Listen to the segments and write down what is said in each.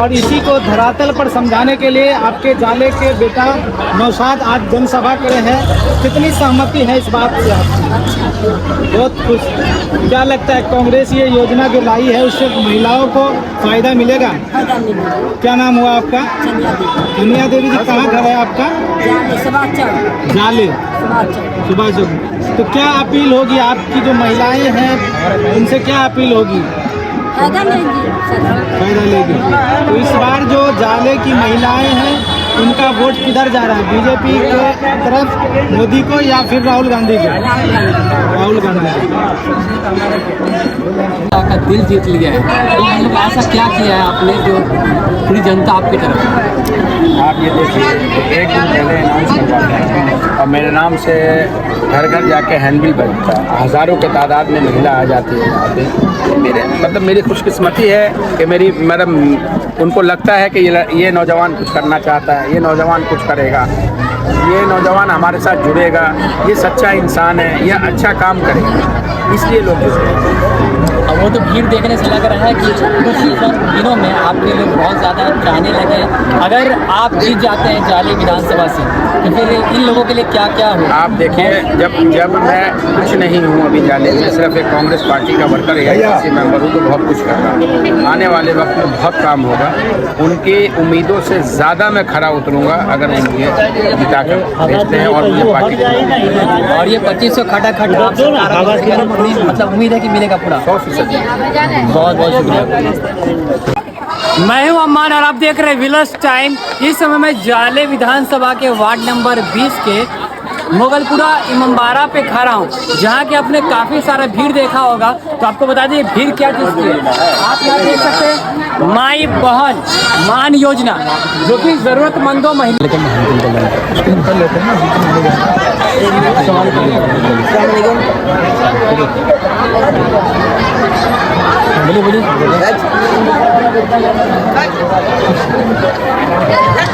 और इसी को धरातल पर समझाने के लिए आपके जाले के बेटा नौशाद आज जनसभा करे हैं। कितनी सहमति है इस बात से आपकी? बहुत खुश। क्या लगता है कांग्रेस ये योजना जो लाई है उससे महिलाओं को फायदा मिलेगा? क्या नाम हुआ आपका? दुनिया देवी जी। कहाँ घर है आपका? जाले सुभाष चौक। तो क्या अपील होगी आपकी जो महिलाएं हैं उनसे, क्या अपील होगी? फायदा लेगी। तो इस बार जो जाले की महिलाएं हैं उनका वोट किधर जा रहा है? बीजेपी के तरफ, मोदी को, या फिर राहुल गांधी को? राहुल गांधी का दिल जीत लिया है। तो ऐसा क्या किया है आपने जो पूरी जनता आपकी तरफ? आप ये देखिए, एक दिन पहले अनाउंस करवाते हैं और मेरे नाम से घर घर जाके हैंडबिल बनता है। हज़ारों के तादाद में महिला आ जाती है यहाँ पे। मेरी खुशकिस्मती है कि उनको लगता है कि ये नौजवान कुछ करना चाहता है, ये नौजवान कुछ करेगा, ये नौजवान हमारे साथ जुड़ेगा, ये सच्चा इंसान है, ये अच्छा काम करेगा, इसलिए लोग अब वो तो भीड़ देखने से लग रहा है कि कुछ दिनों में आपके लोग बहुत ज़्यादा चाहने लगे। अगर आप जीत जाते हैं जाले विधानसभा से तो फिर इन लोगों के लिए क्या क्या हो? आप देखिए, जब मैं कुछ नहीं हूँ अभी जाले में, सिर्फ एक कांग्रेस पार्टी का वर्कर या ऐसे मेंबर हूँ, तो बहुत कुछ कर रहा हूँ। आने वाले वक्त में बहुत काम होगा। उनकी उम्मीदों से ज़्यादा मैं खरा उतरूँगा अगर वो मुझे जिता कर भेजते हैं और मुझे पार्टी। और ये 2500 खटाखट मतलब उम्मीद है कि मिलेगा पूरा 100%। बहुत बहुत शुक्रिया। मैं हूं अम्मान और आप देख रहे हैं विलस टाइम। इस समय मैं जाले विधानसभा के वार्ड नंबर 20 के मुगलपुरा इमामबाड़ा पे खड़ा हूँ, जहाँ के आपने काफ़ी सारा भीड़ देखा होगा। तो आपको बता दें भीड़ क्या चीज़ की है। आप यहाँ देख सकते हैं माई बहन मान योजना, जो कि ज़रूरतमंदों महिला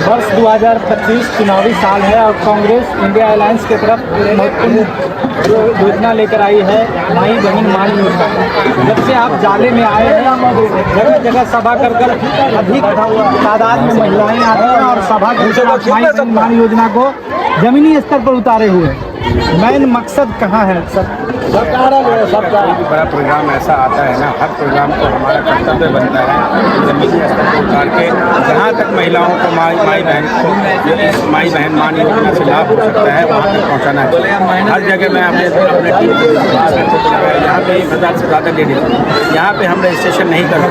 वर्ष 2025 चुनावी साल है और कांग्रेस इंडिया अलायंस की तरफ महत्वपूर्ण योजना लेकर आई है, माई बहन मान योजना। जब से आप जाले में आए हैं, जगह जगह सभा कर अधिक तादाद में महिलाएं आती हैं और सभा कर माई बहन मान योजना को जमीनी स्तर पर उतारे हुए। मेन मकसद कहाँ है सर? सबका बड़ा प्रोग्राम ऐसा आता है ना, हर प्रोग्राम को हमारा कर्तव्य बनता है जमीनी स्तर पर उतार के जहाँ तक महिलाओं को माई बहन मान योजना से लाभ हो सकता है वहाँ तक पहुँचाना है। हर जगह मैं अपने टीम यहाँ पे 1000 से ज़्यादा लेडीज, यहाँ पे हम रजिस्ट्रेशन नहीं कर रहे,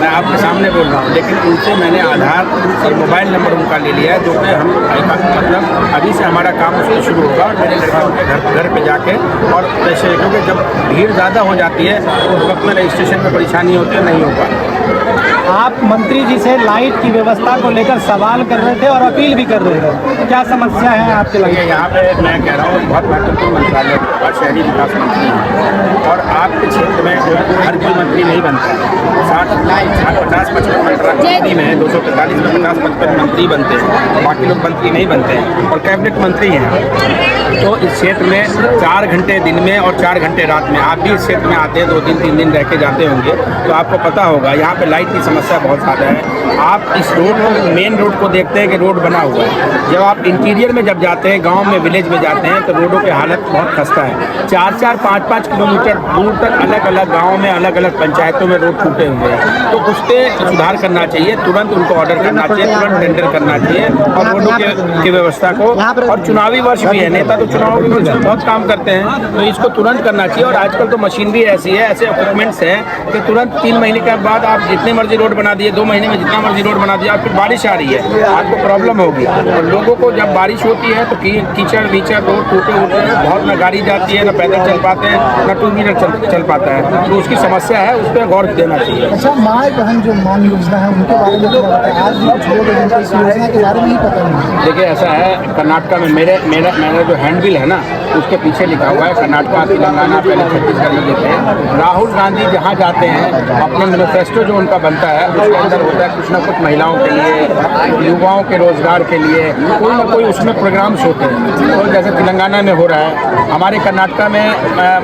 मैं आपके सामने बोल रहा हूँ, लेकिन उनसे मैंने आधार और मोबाइल नंबर उनका ले लिया है, जो कि हम मतलब अभी से हमारा काम उससे शुरू होगा और मेरे लड़का उनके घर पे जाके और जैसे, क्योंकि जब भीड़ ज़्यादा हो जाती है तो उस वक्त में रजिस्ट्रेशन में परेशानी होती है, नहीं हो पाता। आप मंत्री जी से लाइट की व्यवस्था को लेकर सवाल कर रहे थे और अपील भी कर रहे थे, क्या समस्या है आपके लगे? यहाँ पे मैं कह रहा हूँ बहुत महत्वपूर्ण मंत्रालय और शहरी विकास मंत्री हैं और आपके क्षेत्र में हर कोई मंत्री नहीं बनता है। 50-55 मंत्री में 245 में 50-55 मंत्री बनते हैं, बाकी लोग मंत्री नहीं बनते हैं और कैबिनेट मंत्री हैं। तो इस क्षेत्र में 4 घंटे दिन में और 4 घंटे रात में, आप भी इस क्षेत्र में आते हैं 2-3 दिन रह के जाते होंगे, तो आपको पता होगा यहाँ पे लाइट की समस्या बहुत ज़्यादा है। आप इस रोड को, मेन रोड को देखते हैं कि रोड बना हुआ है, जब आप इंटीरियर में जब जाते हैं, गांव में, विलेज में जाते हैं, तो रोडों की हालत बहुत खस्ता है। 4-4, 5-5 किलोमीटर दूर तक अलग अलग गाँव में, अलग अलग पंचायतों में रोड टूटे हुए हैं। तो उस पर सुधार करना चाहिए, तुरंत उनको ऑर्डर करना चाहिए, तुरंत टेंडर करना चाहिए और रोडों की व्यवस्था को। और चुनावी वर्ष भी है, नेता तो चुनावी वर्ष में बहुत काम करते हैं, तो इसको तुरंत करना चाहिए। और आजकल तो मशीनरी ऐसी है, ऐसे इक्विपमेंट्स हैं कि तुरंत 3 महीने के बाद आप जितने मर्जी रोड बना दिए, 2 महीने में जितना मर्जी रोड बना दिया, फिर बारिश आ रही है, आपको प्रॉब्लम होगी। और लोगों को जब बारिश होती है तो कीचड़ वीचड़ रोड टूटे होते हैं, बहुत ना गाड़ी जाती है, ना पैदल चल पाते हैं, ना 2 व्हीलर चल पाता है, तो उसकी समस्या है, उस पर गौर देना चाहिए। अच्छा, माई बहन जो मान योजना है उनके बारे में आज भी कुछ लोग इस योजना के बारे में ही पता नहीं। देखिए ऐसा है, कर्नाटका में मेरा जो हैंडबिल है ना, उसके पीछे लिखा हुआ है कर्नाटका, तेलंगाना, पहले छत्तीसगढ़ में देते हैं। राहुल गांधी जहाँ जाते हैं अपने मैनिफेस्टो जो उनका बनता है उसके अंदर होता है कुछ ना कुछ महिलाओं के लिए, युवाओं के रोजगार के लिए कोई ना कोई उसमें प्रोग्राम्स होते हैं। तो जैसे तेलंगाना में हो रहा है, हमारे कर्नाटका में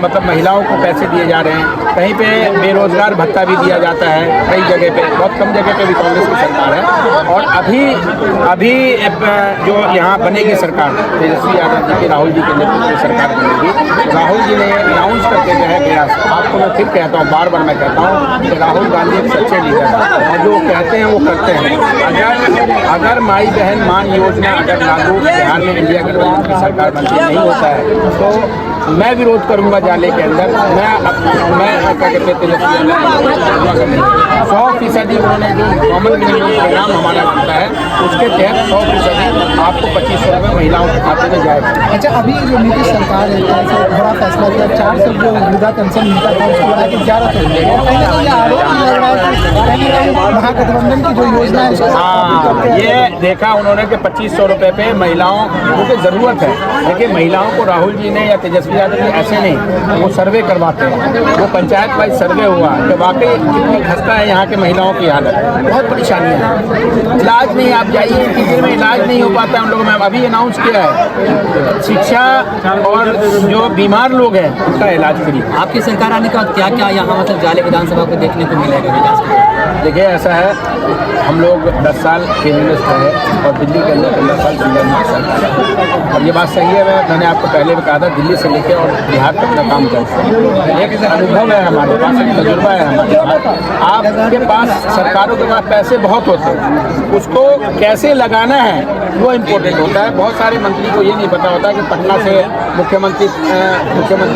मतलब महिलाओं को पैसे दिए जा रहे हैं, कहीं पे बेरोजगार भत्ता भी दिया जाता है, कई जगह पे, बहुत कम जगह पे भी कांग्रेस की सरकार है। और अभी जो यहाँ बनेगी सरकार, तेजस्वी यादव जी की, राहुल जी के नेतृत्व में सरकार बनेगी। राहुल जी ने अनाउंस करके जो है गया, आपको मैं फिर कहता हूँ, बार बार मैं कहता हूँ कि राहुल गांधी एक सच्चे लीडर हैं और जो कहते हैं वो करते हैं। अगर माई बहन मान योजना अगर लागू बिहार में इंडिया गठबंधन की सरकार बनती नहीं होता है तो मैं विरोध करूंगा जाले के अंदर। मैं क्या कहते हैं 100% उन्होंने जो कॉमन मिनिमम प्रोग्राम हमारा बनता है उसके तहत 100% आपको 2500 रुपये महिलाओं के खाते में जाएगा। अच्छा, अभी जो नीतीश सरकार है ऐसे बड़ा फैसला किया, 400 जो वृद्धा पेंशन मिलता था उसको बढ़ा के 1100 महागठबंधन की जो योजना है। हाँ, ये देखा उन्होंने कि 2500 रुपये पे महिलाओं को ज़रूरत है। देखिए महिलाओं को राहुल जी ने या तेजस्वी यादव जी ऐसे नहीं, वो सर्वे करवाते हैं, वो पंचायत वाइज सर्वे हुआ कि वाकई कितनी खस्ता है यहाँ के महिलाओं की हालत, बहुत परेशानियाँ हैं। इलाज नहीं, आप जाइए किसी में इलाज नहीं हो पाता है उन लोगों में। अभी अनाउंस किया है शिक्षा और जो बीमार लोग हैं उनका इलाज फ्री। आपकी सरकार आने के बाद क्या क्या यहाँ मतलब जाले विधानसभा को देखने को मिलेगा विकास के? देखिए ऐसा है, हम लोग 10 साल केंद्र में रहे और दिल्ली के अंदर 15 साल जिला में, और ये बात सही है। मैंने आपको पहले भी कहा था, दिल्ली से लेकर और बिहार तक अपना काम करते हैं। एक अनुभव है हमारे पास, एक तजुर्बा है हमारे पास। आपके पास सरकारों के पास पैसे बहुत होते हैं, उसको कैसे लगाना है वो इम्पोर्टेंट होता है। बहुत सारे मंत्री को ये नहीं पता होता कि पटना से मुख्यमंत्री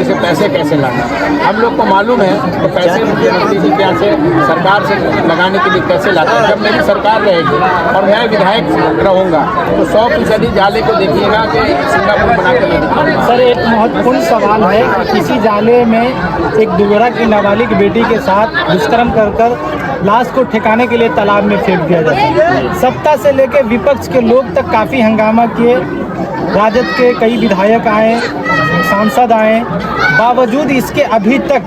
से पैसे कैसे लाना। हम लोग को मालूम है कि पैसे मुख्यमंत्री जी के यहाँ से सरकार से लगाने के लिए कैसे लाते हैं। जब मेरी सरकार रहेगी और मैं विधायक रहूँगा तो 100% जाले को देखिएगा कि सिंगापुर बना के मैं दिखाऊंगा। सर, एक महत्वपूर्ण सवाल है, किसी जाले में एक दुबरा की नाबालिग बेटी के साथ दुष्कर्म कर लाश को ठिकाने के लिए तालाब में फेंक दिया जाता है। सत्ता से लेकर विपक्ष के लोग तक काफ़ी हंगामा किए, राजद के कई विधायक आए, सांसद आए, बावजूद इसके अभी तक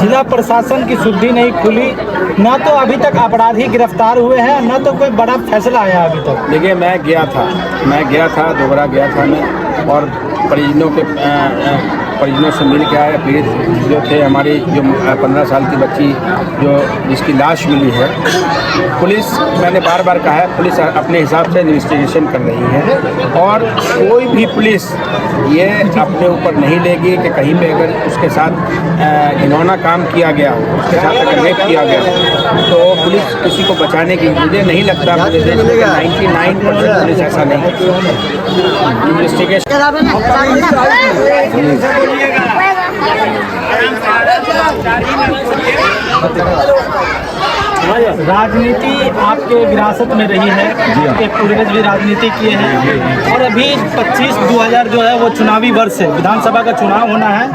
जिला प्रशासन की सुधि नहीं खुली, ना तो अभी तक अपराधी गिरफ्तार हुए हैं, ना तो कोई बड़ा फैसला आया अभी तक। देखिए मैं गया था दोबारा गया था मैं, और परिजनों से मिल के आया। पीड़ित जो थे हमारी, जो 15 साल की बच्ची जिसकी लाश मिली है, पुलिस, मैंने बार बार कहा है, पुलिस अपने हिसाब से इन्वेस्टिगेशन कर रही है और कोई भी पुलिस ये अपने ऊपर नहीं लेगी कि कहीं पे अगर उसके साथ घिनौना काम किया गया हो, उसके साथ अगर रेप किया गया हो तो पुलिस किसी को बचाने की, मुझे नहीं लगता 99% पुलिस ऐसा नहीं करती। इन्वेस्टिगेशन राजनीति आपके विरासत में रही है, आपके पूर्वज भी राजनीति किए हैं और अभी 25/2000 जो है वो चुनावी वर्ष है, विधानसभा का चुनाव होना है।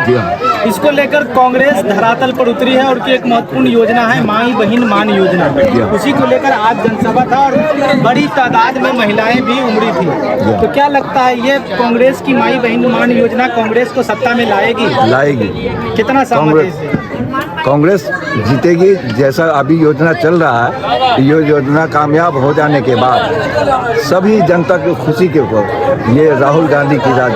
इसको लेकर कांग्रेस धरातल पर उतरी है और की एक महत्वपूर्ण योजना है माई बहन मान योजना। उसी को लेकर आज जनसभा था और बड़ी तादाद में महिलाएं भी उमड़ी थी। तो क्या लगता है ये कांग्रेस की माई बहन मान योजना कांग्रेस को सत्ता में लाएगी? कितना सहमति से? कांग्रेस जीतेगी। जैसा अभी योजना चल रहा है, ये योजना कामयाब हो जाने के बाद सभी जनता की खुशी के ऊपर ये राहुल गांधी की राज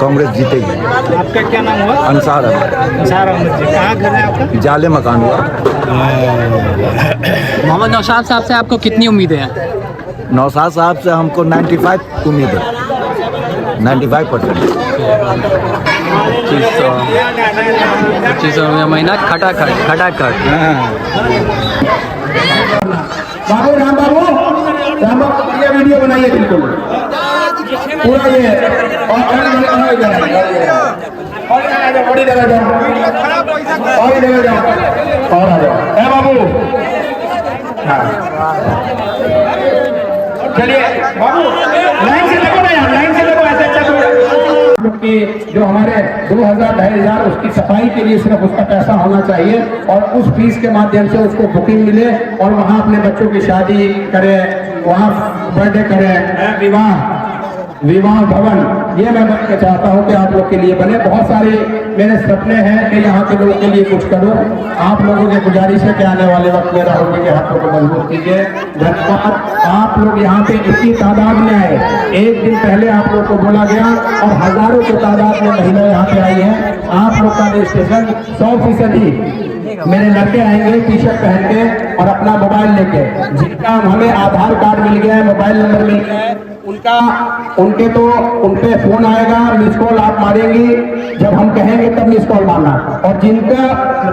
कांग्रेस जीतेगी। आपका क्या नाम हुआ? अंसार अहमद जी। कहाँ घर है आपका? जाले मकान हुआ। मोहम्मद नौशाद साहब से आपको कितनी उम्मीदें हैं? नौशाद साहब से हमको 95 उम्मीद है, 95%। 2500 रुपया महीना खटाखट। बाबू राम बाबू ये वीडियो बनाइए बिल्कुल पूरा ये और बाबू चलिए बाबू लाइन से देखो ना यार, लाइन से देखो, ऐसे अच्छा कि जो हमारे 2000-2500 उसकी सफाई के लिए सिर्फ उसका पैसा होना चाहिए और उस फीस के माध्यम से उसको बुकिंग मिले और वहाँ अपने बच्चों की शादी करें, वहाँ बर्थडे करें, विवाह भवन ये मैं चाहता हूँ कि आप लोग के लिए बने। बहुत सारे मेरे सपने हैं कि यहाँ के लोगों के लिए कुछ करूँ। आप लोगों की गुजारिश है कि आने वाले वक्त में राहुल जी के हाथों को मजबूत कीजिए। धन्यवाद। आप लोग यहाँ पे इतनी तादाद में आए, एक दिन पहले आप लोग को बोला गया और हजारों की तादाद में महिलाएं यहाँ पे आई हैं। आप लोग का रजिस्ट्रेशन 100% मेरे लड़के आएंगे टी शर्ट पहन के और अपना मोबाइल लेके, जिनका हमें आधार कार्ड मिल गया है, मोबाइल नंबर मिल गया है, उनपे फोन आएगा, मिस कॉल आप मारेंगी, जब हम कहेंगे तब मिस कॉल मारना। और जिनका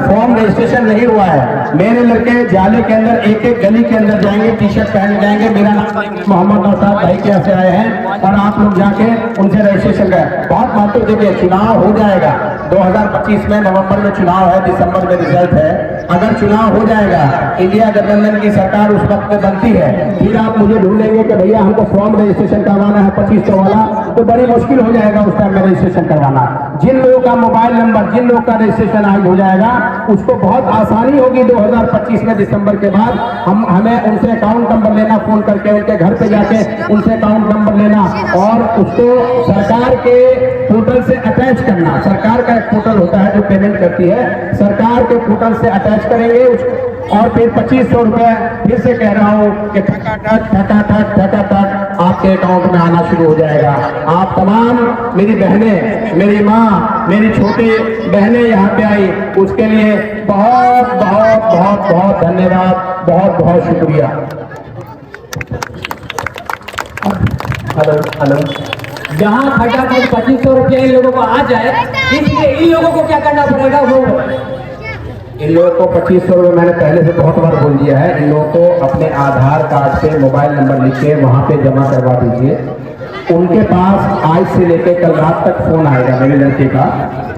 फॉर्म रजिस्ट्रेशन नहीं हुआ है, मेरे लड़के जाले के अंदर एक एक गली के अंदर जाएंगे, टी शर्ट पहन जाएंगे, मेरा नाम मोहम्मद नौशाद भाई के यहाँ से आए हैं, और आप लोग जाके उनसे रजिस्ट्रेशन करें। बहुत मात्र देखिए, चुनाव हो जाएगा 2025 में, नवंबर में चुनाव है, दिसंबर में रिजल्ट है। अगर चुनाव हो जाएगा, इंडिया गठबंधन की सरकार उस वक्त में बनती है, फिर आप मुझे ढूंढेंगे कि भैया हमको फॉर्म रजिस्ट्रेशन करवाना है 2500 वाला, तो बड़ी मुश्किल हो जाएगा उस टाइम में रजिस्ट्रेशन करवाना। जिन लोगों का मोबाइल नंबर, जिन लोगों का रजिस्ट्रेशन आज हो जाएगा, उसको बहुत आसानी होगी 2025 में दिसंबर के बाद हमें उनसे अकाउंट नंबर लेना, फोन करके उनके घर पे जाके उनसे अकाउंट नंबर लेना और उसको सरकार के पोर्टल से अटैच करना। सरकार का एक पोर्टल होता है जो पेमेंट करती है, सरकार के पोर्टल से अटैच करेंगे और फिर 2500 रुपए, फिर से कह रहा हूँ कि ठकाठक आपके अकाउंट में आना शुरू हो जाएगा। आप तमाम मेरी बहनें, मेरी माँ, मेरी छोटी बहनें यहाँ पे आई, उसके लिए बहुत बहुत बहुत बहुत धन्यवाद, बहुत बहुत शुक्रिया। हेलो, जहाँ फटाफट 2500 रुपया इन लोगों को आ जाए, इसलिए इन लोगों को क्या करना पड़ेगा? वो इन लोगों को 2500 रुपये मैंने पहले से बहुत बार बोल दिया है, इन लोगों को अपने आधार कार्ड पे मोबाइल नंबर लिख के वहाँ पे जमा करवा दीजिए। उनके पास आज से लेकर कल रात तक फोन आएगा मेरे लड़के का,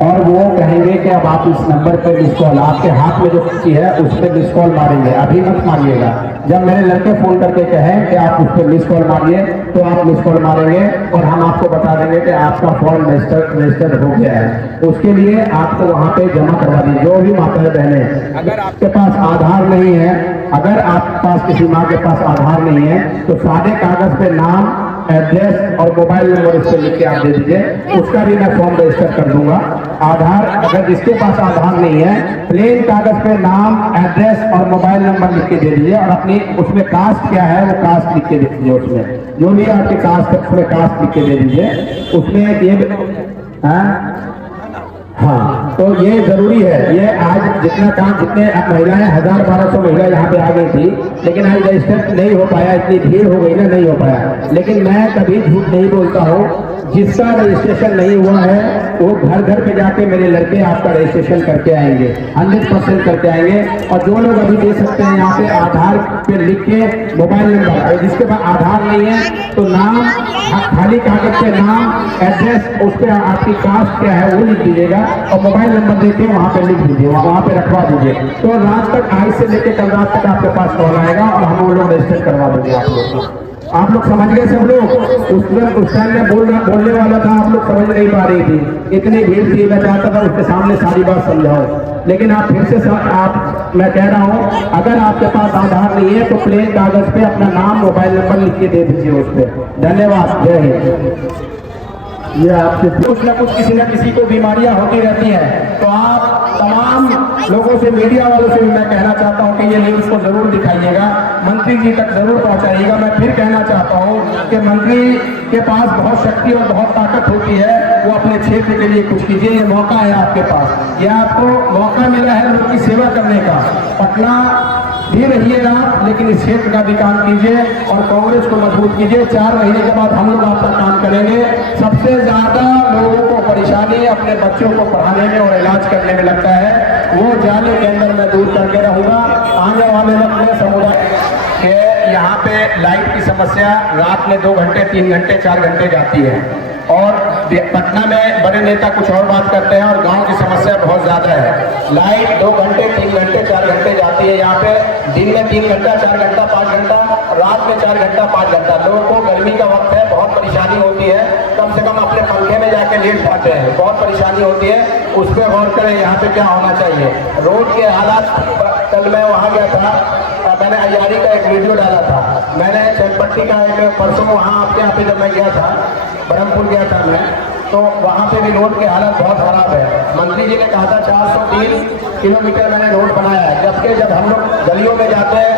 और वो कहेंगे कि अब आप इस नंबर पे मिस कॉल, आपके हाथ में जो पर्ची है उस पर मिस कॉल मारेंगे, अभी मत मारिएगा। जब मेरे लड़के फोन करके कहें कि आप उस पर मिस कॉल मारिए, तो आप मिस कॉल मारेंगे और हम आपको बता देंगे कि आपका फॉर्म रजिस्टर्ड हो गया है। उसके लिए आपको वहाँ पे जमा करवा दीजिए। जो भी माता बहने, अगर आपके पास आधार नहीं है, अगर आपके पास किसी माँ के पास आधार नहीं है, तो सादे कागज पे नाम, एड्रेस और मोबाइल नंबर इस पे लिख के आप दे दीजिए, उसका भी मैं फॉर्म रजिस्टर कर दूंगा। आधार, अगर जिसके पास आधार नहीं है, प्लेन कागज पे नाम, एड्रेस और मोबाइल नंबर लिख के दे दीजिए, और अपनी उसमें कास्ट क्या है वो कास्ट लिख के दे दीजिए। उसमें जो भी आपकी कास्ट है उसमें कास्ट लिख के दे दीजिए। उसमें ये हाँ, तो ये जरूरी है। ये आज जितना काम, जितने महिलाएं 1000-1200 महिला यहाँ पे आ गई थी, लेकिन आज रजिस्टर नहीं हो पाया, इतनी भीड़ हो गई ना, नहीं हो पाया। लेकिन मैं कभी झूठ नहीं बोलता हूँ, जिसका रजिस्ट्रेशन नहीं हुआ है वो घर घर पे जाके मेरे लड़के आपका रजिस्ट्रेशन करके आएंगे, 100% करके आएंगे। और जो लोग अभी दे सकते हैं यहाँ पे आधार पे लिख के मोबाइल नंबर, और जिसके पास आधार नहीं है तो नाम, खाली कागज पे नाम, एड्रेस, उस पर आपकी कास्ट क्या है वो लिख दीजिएगा और मोबाइल नंबर देके वहाँ पे लिख दीजिए, वहाँ पे रखवा दीजिए। तो रात तक, आज से लेके कल रात तक आपके पास कॉल आएगा और हम वो लोग रजिस्टर करवा देंगे आप लोग को। आप लोग समझ गए सब लोग? उस टाइम में बोलने वाला था, आप लोग समझ नहीं पा रही थी, इतनी भीड़ थी, मैं चाहता था उसके सामने सारी बात समझाओ, लेकिन आप फिर से मैं कह रहा हूँ, अगर आपके पास आधार नहीं है तो प्लेन कागज पे अपना नाम, मोबाइल नंबर लिख के दे दीजिए उस पर। धन्यवाद, जय हिंद। ये आपसे कुछ न कुछ, किसी न किसी को बीमारियां होती रहती हैं, तो आप तमाम लोगों से, मीडिया वालों से भी मैं कहना चाहता हूं कि ये न्यूज़ को जरूर दिखाइएगा, मंत्री जी तक जरूर पहुंचाइएगा। मैं फिर कहना चाहता हूं कि मंत्री के पास बहुत शक्ति और बहुत ताकत होती है, वो अपने क्षेत्र के लिए कुछ कीजिए। ये मौका है आपके पास, ये आपको मौका मिला है लोगों की सेवा करने का। पटना भी रहिएगा, लेकिन इस क्षेत्र का भी काम कीजिए और कांग्रेस को मजबूत कीजिए। 4 महीने के बाद हम लोग आपका काम करेंगे। सबसे ज्यादा लोगों को परेशानी अपने बच्चों को पढ़ाने में और इलाज करने में लगता है, वो जाले के अंदर मैं दूर करके रहूंगा। आने वाले वक्त में समुदाय के यहाँ पे लाइट की समस्या रात में 2 घंटे, 3 घंटे, 4 घंटे जाती है, और पटना में बड़े नेता कुछ और बात करते हैं, और गांव की समस्या बहुत ज्यादा है। लाइट 2 घंटे, 3 घंटे, 4 घंटे जाती है यहाँ पे। दिन में 3 घंटा, 4 घंटा, 5 घंटा, रात में 4 घंटा, 5 घंटा। लोगों को गर्मी का वक्त है, बहुत परेशानी होती है, कम से कम अपने पंखे में जाके लेट पाते हैं, बहुत परेशानी होती है। उस पर गौर करें, यहाँ पे क्या होना चाहिए। रोड के हालात, कल मैं वहाँ गया था, मैंने अयारी का एक वीडियो डाला था, मैंने चनपट्टी का एक परसों वहाँ आपके यहाँ पे जब मैं गया था, ब्रह्मपुर गया था मैं, तो वहाँ पे भी रोड की हालत बहुत खराब है। मंत्री जी ने कहा था 403 किलोमीटर मैंने रोड बनाया है, जबकि जब हम लोग गलियों में जाते हैं,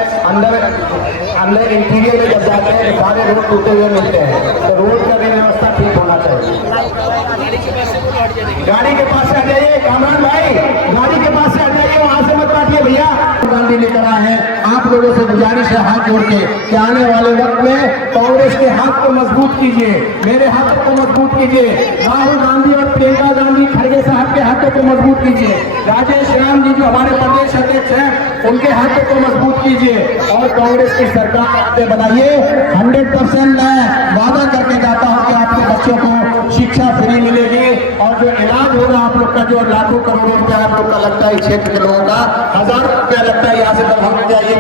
अंदर इंटीरियर में जब जाते हैं तो सारे रोड टूटे हुए मिलते हैं। तो रोड का भी व्यवस्था ठीक होना चाहिए। गाड़ी के पास से आ जाइए कामरान भाई, गाड़ी के पास से आ जाइए, वहाँ से मत काटिए भैया। गांधी लेकर आए हैं, आप लोगों से गुजारिश है हाथ जोड़ के कि आने वाले वक्त में कांग्रेस के हाथ को मजबूत कीजिए, मेरे हाथों को मजबूत कीजिए, राहुल गांधी और प्रियंका गांधी खड़गे साहब के हाथों को मजबूत कीजिए, राजेश राम जी जो हमारे प्रदेश अध्यक्ष हैं उनके हाथों को मजबूत कीजिए और कांग्रेस की सरकार बनाइए। 100% मैं वादा करके जाता हूं कि आपके बच्चों को शिक्षा फ्री मिलेगी और जो इलाज होगा आप लोग का, जो लाखों करोड़ों रुपया आप लोग का लगता है, इस क्षेत्र के लोगों का 1000 रुपया लगता है, यहाँ से जब हम जाइए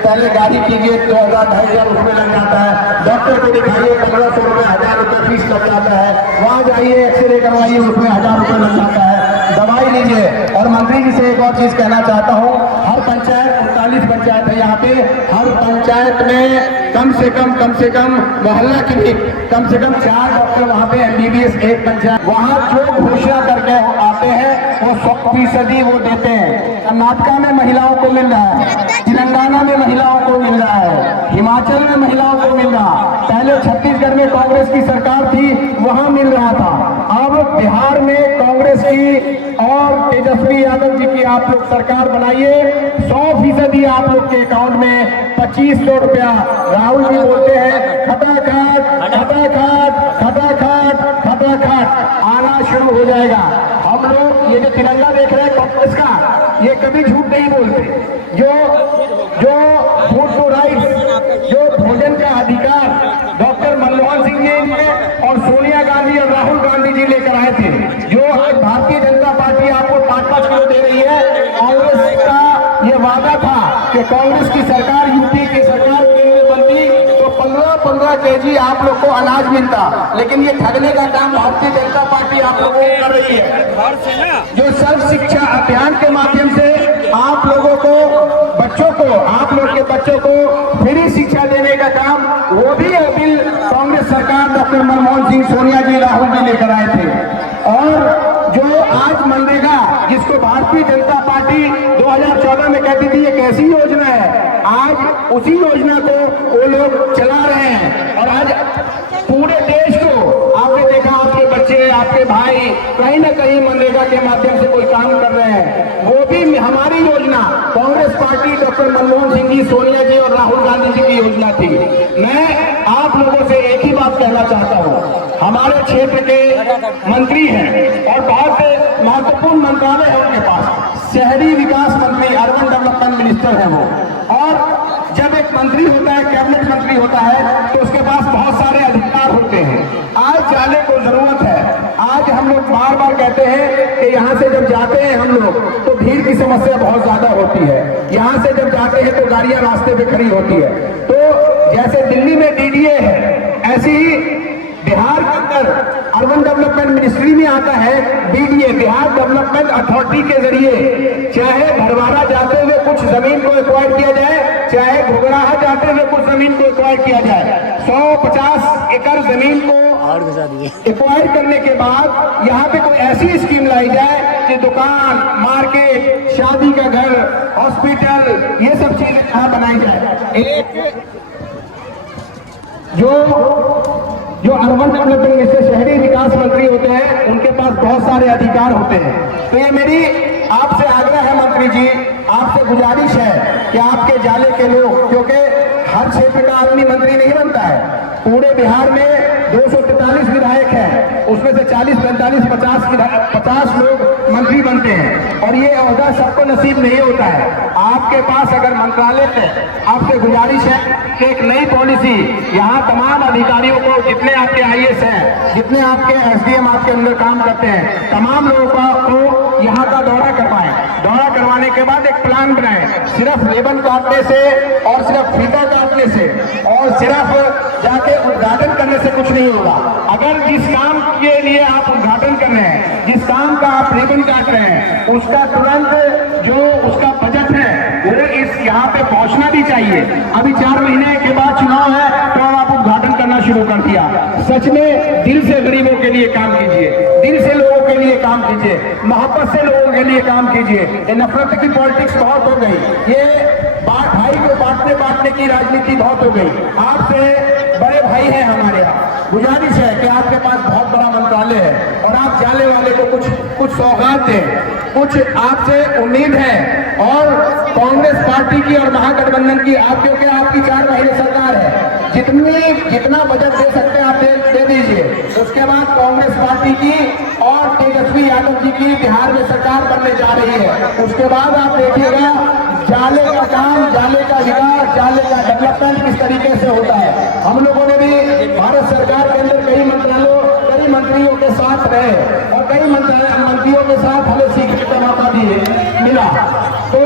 पहले गाड़ी कीजिए 2000-2500 रुपये लग जाता है, डॉक्टर को दिखाइए 1500 रुपये 1000 रुपये फीस लग जाता है, वहाँ जाइए एक्सरे करवाइए उसमें 1000 रुपये लग जाता है, दवाई लीजिए। और मंत्री जी से एक और चीज कहना चाहता हूँ, हर पंचायत 39 पंचायत है यहाँ पे, हर पंचायत में कम से कम मोहल्ला क्लिनिक कम से कम 4 डॉक्टर वहाँ पे MBBS एक पंचायत, वहाँ जो घोषणा करके आते हैं वो 100% वो देते हैं। कर्नाटका में महिलाओं को मिल रहा है, तेलंगाना में महिलाओं को मिल रहा है, हिमाचल में महिलाओं को मिल रहा, पहले छत्तीसगढ़ में कांग्रेस की सरकार थी वहाँ मिल रहा था, अब बिहार में कांग्रेस की और तेजस्वी यादव जी की आप लोग सरकार बनाइए, 100% आप लोग के अकाउंट में 2500 रुपया। राहुल जी बोलते हैं खटाखट आना शुरू हो जाएगा। हम लोग ये जो तिरंगा देख रहे हैं कांग्रेस का, ये कभी झूठ नहीं बोलते। जो फूड टू राइट्स, जो भोजन का अधिकार डॉक्टर मनमोहन सिंह जी ने और सोनिया गांधी और राहुल गांधी जी लेकर आए थे, जो भारतीय जनता पार्टी आपको 5-5 किलो दे रही है, कांग्रेस का ये वादा था कि कांग्रेस की सरकार, यूपी की सरकार केंद्र में बनती तो 15-15 केजी आप लोग को अनाज मिलता, लेकिन ये ठगने का काम भारतीय जनता पार्टी आप लोगों को कर रही है। जो सर्व शिक्षा अभियान के माध्यम से आप लोगों को, आप लोग के बच्चों को फ्री शिक्षा देने का काम, वो भी बिल कांग्रेस सरकार डॉक्टर मनमोहन सिंह, सोनिया जी, राहुल जी लेकर आए थे। और जो आज मनरेगा, जिसको भारतीय जनता पार्टी 2014 में कहती थी ये कैसी योजना है, आज उसी योजना को वो लोग चला रहे हैं। और आज पूरे देश को आपने देखा, आपके बच्चे, आपके भाई कहीं ना कहीं मनरेगा के माध्यम से कोई काम कर रहे हैं, वो भी हमारी योजना, कांग्रेस पार्टी डॉक्टर मनमोहन सिंह जी, सोनिया जी और राहुल गांधी जी की योजना थी। मैं आप लोगों से एक ही बात कहना चाहता हूँ, हमारे क्षेत्र के मंत्री हैं और बहुत महत्वपूर्ण मंत्रालय है उनके पास, शहरी विकास मंत्री, अर्बन डेवलपमेंट मिनिस्टर है वो, और जब एक मंत्री होता है, कैबिनेट मंत्री होता है, तो उसके पास बहुत सारे अधिकार होते हैं। आज जाने को जरूरत है। आज हम लोग बार बार कहते हैं कि यहाँ से जब जाते हैं हम लोग तो भीड़ की समस्या बहुत ज्यादा होती है, यहाँ से जब जाते हैं तो गाड़ियां रास्ते पे खड़ी होती है। तो जैसे दिल्ली में DDA है, ऐसे ही बिहार के अंदर अर्बन डेवलपमेंट मिनिस्ट्री में आता है BDA, बिहार डेवलपमेंट अथॉरिटी के जरिए, चाहे भरवाड़ा जाते हुए कुछ जमीन को एक्वायर किया जाए, चाहे घुघराहा जाते हुए कुछ जमीन को एक्वायर किया जाए, 150 एकड़ जमीन को एक्वायर करने के बाद यहाँ पे कोई ऐसी स्कीम लाई जाए कि दुकान, मार्केट, शादी का घर, हॉस्पिटल, ये सब चीजें यहाँ बनाई जाए। एक जो अर्बन डेवलपमेंट मिनिस्टर, शहरी विकास मंत्री होते हैं, उनके पास बहुत सारे अधिकार होते हैं। तो ये मेरी आपसे आग्रह है मंत्री जी, आपसे गुजारिश है कि आपके जाले के लोग, क्योंकि हर क्षेत्र का आदमी मंत्री नहीं बनता है, पूरे बिहार में 243 विधायक हैं, उसमें से 40, 45, 50 लोग मंत्री बनते हैं, और ये ओहदा सबको नसीब नहीं होता है। आपके पास अगर मंत्रालय है, आपसे गुजारिश है कि एक नई पॉलिसी, यहाँ तमाम अधिकारियों को, जितने आपके IAS हैं, जितने आपके SDM आपके अंदर काम करते हैं, तमाम लोगों को यहाँ का दौरा करवाएं। दौरा करवाने के बाद एक प्लान बनाएं, सिर्फ रिबन काटने से और सिर्फ फीता काटने से और सिर्फ जाके उद्घाटन करने से कुछ नहीं होगा। अगर जिस काम के लिए आप उद्घाटन कर रहे हैं, जिस काम का आप रिबन काट रहे हैं, उसका तुरंत जो उसका बजट है वो इस यहाँ पे पहुंचना भी चाहिए। अभी 4 महीने के बाद चुनाव सच में दिल से गरीबों के लिए काम कीजिए, दिल से लोगों के लिए काम कीजिए, मोहब्बत से लोगों के लिए काम कीजिए। ये नफरत की पॉलिटिक्स बहुत हो गई, ये भाई को बांटने की राजनीति बहुत हो गई। आपसे बड़े भाई हैं हमारे यहाँ, गुजारिश है कि आपके पास बहुत बड़ा मंत्रालय है और आप जाने वाले को कुछ सौगात दें, कुछ आपसे उम्मीद है। और कांग्रेस पार्टी की और महागठबंधन की, आप क्योंकि आपकी 4 महीने सरकार है, जितना बजट दे सकते हैं आप दे दीजिए। उसके बाद कांग्रेस पार्टी की और तेजस्वी यादव जी की बिहार में सरकार बनने जा रही है। उसके बाद आप देखिएगा जाले का काम, जाले का विकास, जाले का डेवलपमेंट किस तरीके से होता है। हम लोगों ने भी भारत सरकार के अंदर कई मंत्रियों के साथ रहे और कई मंत्रियों के साथ हमें सीखने का मौका मिला। तो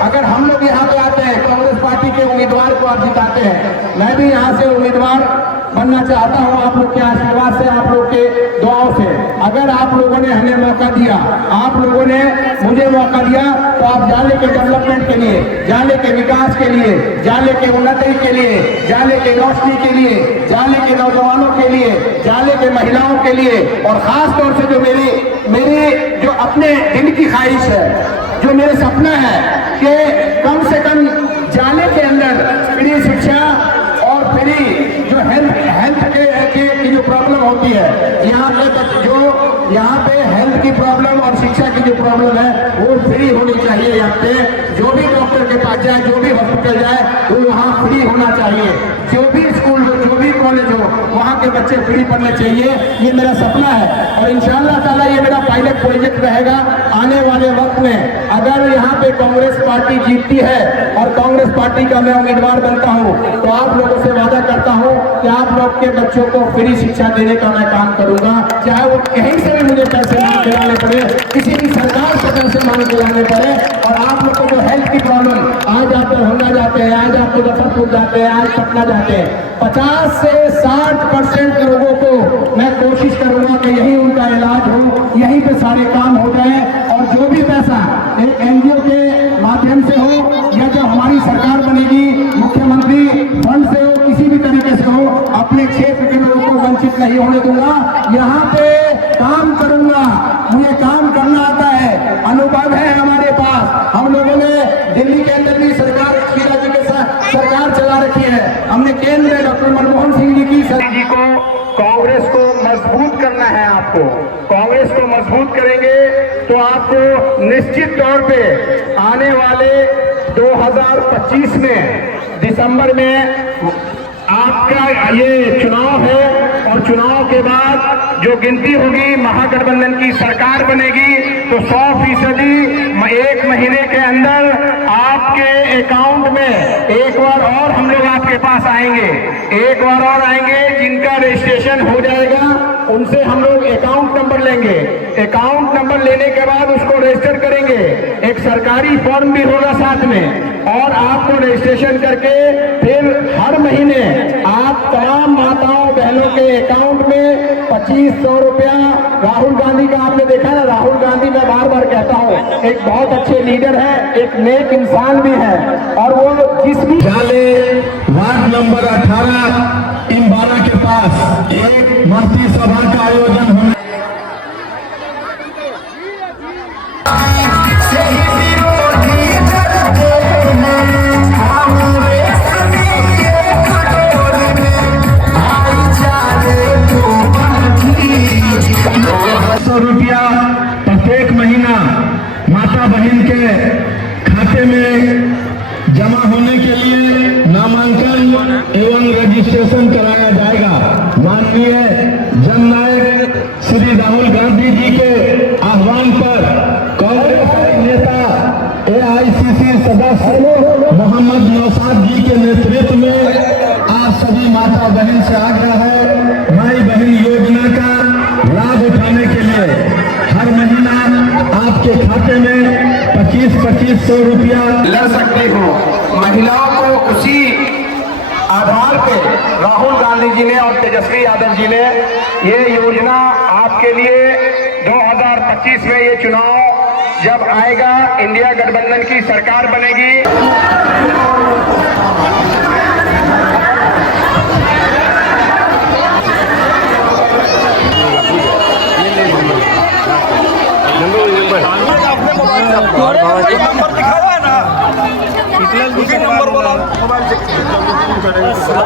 अगर हम लोग यहाँ पे आते हैं, कांग्रेस पार्टी के उम्मीदवार को आप जिताते हैं, मैं भी यहाँ से उम्मीदवार बनना चाहता हूँ आप लोग के आशीर्वाद से, आप लोग के दुआओं से। अगर आप लोगों ने हमें मौका दिया, आप लोगों ने मुझे मौका दिया, तो आप जाले के डेवलपमेंट के लिए, जाले के विकास के लिए, जाले के उन्नति के लिए, जाले के रोशनी के लिए, जाले के नौजवानों के लिए, जाले के महिलाओं के लिए, और खास तौर से जो मेरी जो अपने दिल की ख्वाहिश है, जो मेरे सपना है कि कम से कम जाले के अंदर फ्री शिक्षा और फ्री जो हेल्थ की जो प्रॉब्लम होती है, यहाँ पे हेल्थ की प्रॉब्लम और शिक्षा की जो प्रॉब्लम है वो फ्री होनी चाहिए। यहाँ पे जो भी डॉक्टर के पास जाए, जो भी हॉस्पिटल जाए, वो वहाँ फ्री होना चाहिए। जो भी स्कूल हो, जो भी कॉलेज हो, वहाँ के बच्चे फ्री पढ़ने चाहिए। ये मेरा सपना है और इंशाअल्लाह ताला ये मेरा पायलट प्रोजेक्ट रहेगा आने वाले वक्त में। अगर यहाँ पे कांग्रेस पार्टी जीतती है और कांग्रेस पार्टी का मैं उम्मीदवार बनता हूँ, तो आप लोगों से वादा करता हूँ कि आप लोग के बच्चों को फ्री शिक्षा देने का मैं काम करूंगा, चाहे वो कहीं से भी मुझे पैसे मांग के लाने पड़े, किसी भी सरकार से पैसे मांग के लाने पड़े। और आप लोग को जो हेल्थ की प्रॉब्लम, आज आप दरभंगा जाते हैं, आज आप मुजफ्फरपुर जाते हैं, आज पटना जाते हैं, 50 से 60% लोगों को मैं कोशिश करूंगा कि यही उनका इलाज हो, यहीं पे सारे काम हो जाए। और जो भी पैसा एक NGO के माध्यम से हो या जो हमारी सरकार बनेगी मुख्यमंत्री फंड से हो, किसी भी तरीके से हो, अपने क्षेत्र के लोगों को वंचित नहीं होने दूंगा। यहाँ पे काम करूंगा, मुझे काम करना आता है, अनुभव है हमारे पास। हम लोगों ने दिल्ली के अंदर भी सरकार जी के साथ सरकार चला रखी है। हमने केंद्र में डॉक्टर मनमोहन सिंह जी की जी को, कांग्रेस को मजबूत करना है। आपको कांग्रेस को मजबूत करेंगे तो आपको निश्चित तौर पे आने वाले 2025 में दिसंबर में आपका ये चुनाव है और चुनाव के बाद जो गिनती होगी, महागठबंधन की सरकार बनेगी, तो 100% 1 महीने के अंदर आपके अकाउंट में एक बार और हम लोग आपके पास आएंगे, एक बार और आएंगे। जिनका रजिस्ट्रेशन हो जाएगा उनसे हम लोग अकाउंट नंबर लेंगे, अकाउंट नंबर लेने के बाद उसको रजिस्टर करेंगे, एक सरकारी फॉर्म भी होगा साथ में, और आपको रजिस्ट्रेशन करके फिर हर महीने आप तमाम माताओं बहनों के अकाउंट में 2500 रुपया, राहुल गांधी का आपने देखा ना, राहुल गांधी मैं बार बार कहता हूँ एक बहुत अच्छे लीडर है, एक नेक इंसान भी है, और वो जिस भी जाले वार्ड नंबर 18 इम्बारा के पास एक भर्ती सभा का आयोजन होने ₹100 प्रत्येक महीना माता बहन के खाते में जमा होने के लिए नामांकन एवं रजिस्ट्रेशन कराया जाएगा। माननीय जननायक श्री राहुल गांधी जी के आह्वान पर कांग्रेस नेता AICC सदस्य मोहम्मद नौशाद जी के नेतृत्व में आज सभी माता बहन से आग्रह है, माई बहन योजना का लाभ उठाने के लिए हर महीना आपके खाते में 2500 रुपया लड़ सकती हो। महिलाओं को उसी आधार पे राहुल गांधी जी ने और तेजस्वी यादव जी ने ये योजना आपके लिए 2025 में ये चुनाव जब आएगा, इंडिया गठबंधन की सरकार बनेगी,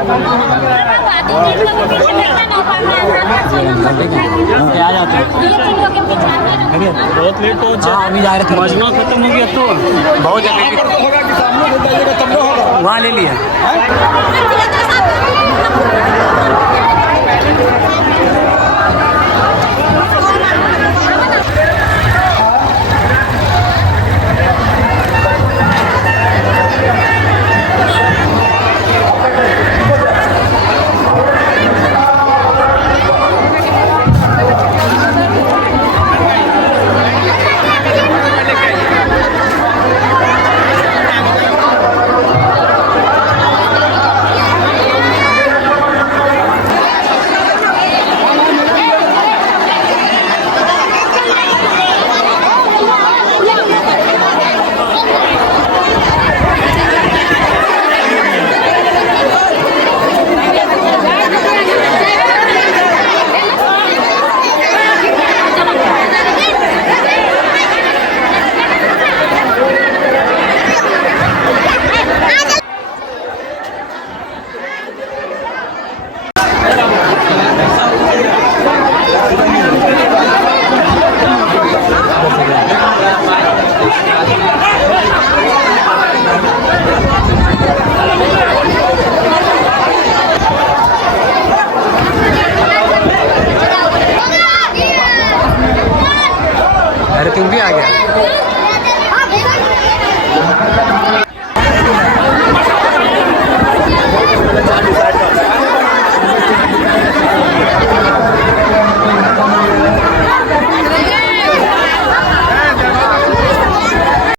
आ जाते हैं बहुत लेट पहुंचे अभी जा रहे थे मजमा खत्म हो गया तो बहुत जगह वहाँ ले लिया अरे तुम भी आ गया